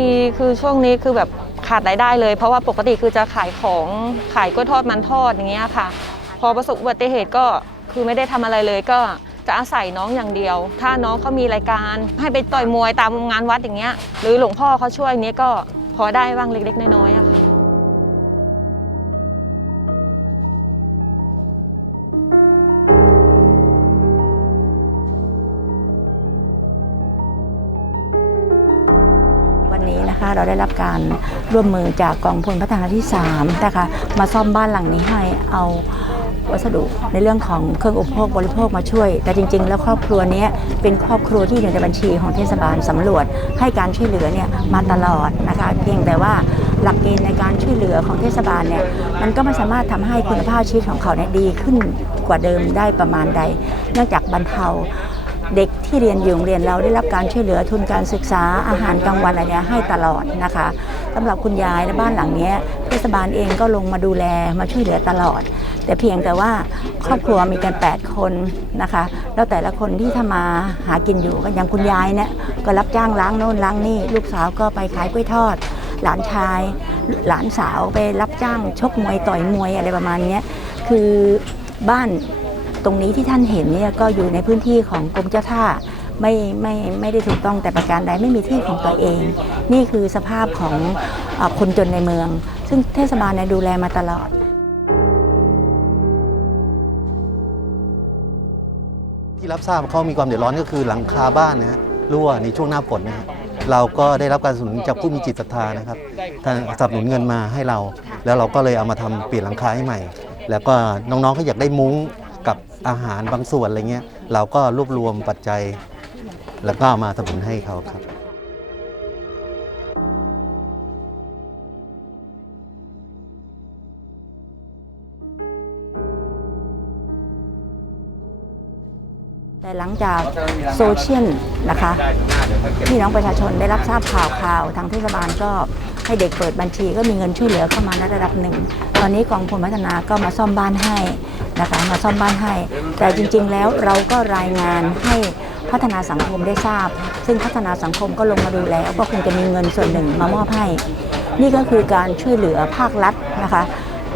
ีคือช่วงนี้คือแบบขาดรายได้เลย เพราะว่าปกติคือจะขายของขายกล้วยทอดมันทอดอย่างเงี้ยค่ะ พอประสบอุบัติเหตุก็คือไม่ได้ทำอะไรเลยก็จะอาศัยน้องอย่างเดียว ถ้าน้องเขามีรายการให้ไปต่อยมวยตามงานวัดอย่างเงี้ย หรือหลวงพ่อเขาช่วยอย่างเนี้ยก็พอได้บ้างเล็ก ๆ น้อยๆอะค่ะ นะคะเราได้รับการร่วมมือจากกองพลพัฒนาที่3นะคะมาซ่อมบ้านหลังนี้ให้เอาวัสดุในเรื่องของเครื่องอุปโภคบริโภคมาช่วย แต่จริง ๆ แล้วครอบครัวนี้เป็นครอบครัวที่อยู่ในบัญชีของเทศบาลสำรวจให้การช่วยเหลือเนี่ยมาตลอดนะคะเพียงแต่ว่าหลักเกณฑ์ในการช่วยเหลือของเทศบาลเนี่ยมันก็ไม่สามารถทำให้คุณภาพชีวิตของเขาเนี่ยดีขึ้นกว่าเดิมได้ประมาณใด เนื่องจากบรรเทา เด็กที่เรียนอยู่โรงเรียนเราได้รับการช่วยเหลือทุนการศึกษาอาหารกลางวันอะไรเนี่ยให้ตลอดนะคะสำหรับคุณยายและบ้านหลังเนี้ยเทศบาลเองก็ลงมาดูแลมาช่วยเหลือตลอด แต่เพียงแต่ว่าครอบครัวมีกัน 8 คนนะคะ แล้วแต่ละคนที่ทำมาหากินอยู่ก็อย่างคุณยายเนี่ยก็รับจ้างล้างโน่นล้างนี่ลูกสาวก็ไปขายกล้วยทอด หลานชาย หลานสาวไปรับจ้างชกมวยต่อยมวยอะไรประมาณนี้คือบ้าน ตรงนี้ที่ท่านเห็นเนี่ยก็อยู่ในพื้นที่ของกรมเจ้าท่าไม่ไม่ไม่ได้ถูกต้องแต่ประการใดไม่มีที่ของตัวเอง นี่คือสภาพของอคนจนในเมือง ซึ่งเทศบาลเนี่ยดูแลมาตลอดที่รับทราบเขามีความเดือดร้อนก็คือหลังคาบ้านนะฮะรั่วในช่วงหน้าฝนนะฮะเราก็ได้รับการสนับสนุนจากผู้มีจิตศรัทธานะครับท่านสนับสนุนเงินมาให้เรา แล้วเราก็เลยเอามาทำเปลี่ยนหลังคาให้ใหม่ แล้วก็น้องๆเขาอยากได้มุ้ง กับอาหารบางส่วนอะไรเงี้ยเราก็รวบรวมปัจจัย แล้วก็มาสนับสนุนให้เขาครับแต่หลังจากโซเชียลนะคะพี่น้องประชาชนได้รับทราบข่าวข่าวทางเทศบาลก็ ให้เด็กเปิดบัญชีก็มีเงินช่วยเหลือเข้ามาในระดับหนึ่ง ตอนนี้กองพลพัฒนาก็มาซ่อมบ้านให้นะคะมาซ่อมบ้านให้ แต่จริง ๆ แล้วเราก็รายงานให้พัฒนาสังคมได้ทราบ ซึ่งพัฒนาสังคมก็ลงมาดูแล้วก็คงจะมีเงินส่วนหนึ่งมามอบให้ นี่ก็คือการช่วยเหลือภาครัฐนะคะ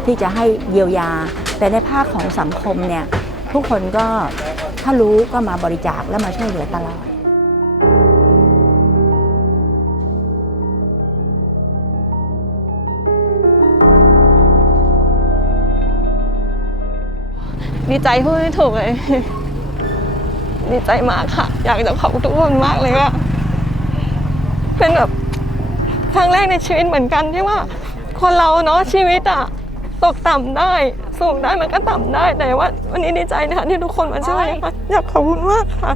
ที่จะให้เยียวยา แต่ในภาคของสังคมเนี่ยทุกคนก็ถ้ารู้ก็มาบริจาคและมาช่วยเหลือตลอด ดีใจพูดไม่ถูกเลย ดีใจมากค่ะ อยากจะขอบคุณทุกคนมากเลยว่า เป็นแบบครั้งแรกในชีวิตเหมือนกันที่ว่า คนเราเนาะชีวิตอะตกต่ำได้ สูงได้มันก็ต่ำได้แต่ว่า วันนี้ดีใจนะคะที่ทุกคนมาช่วยค่ะอยากขอบคุณมากค่ะ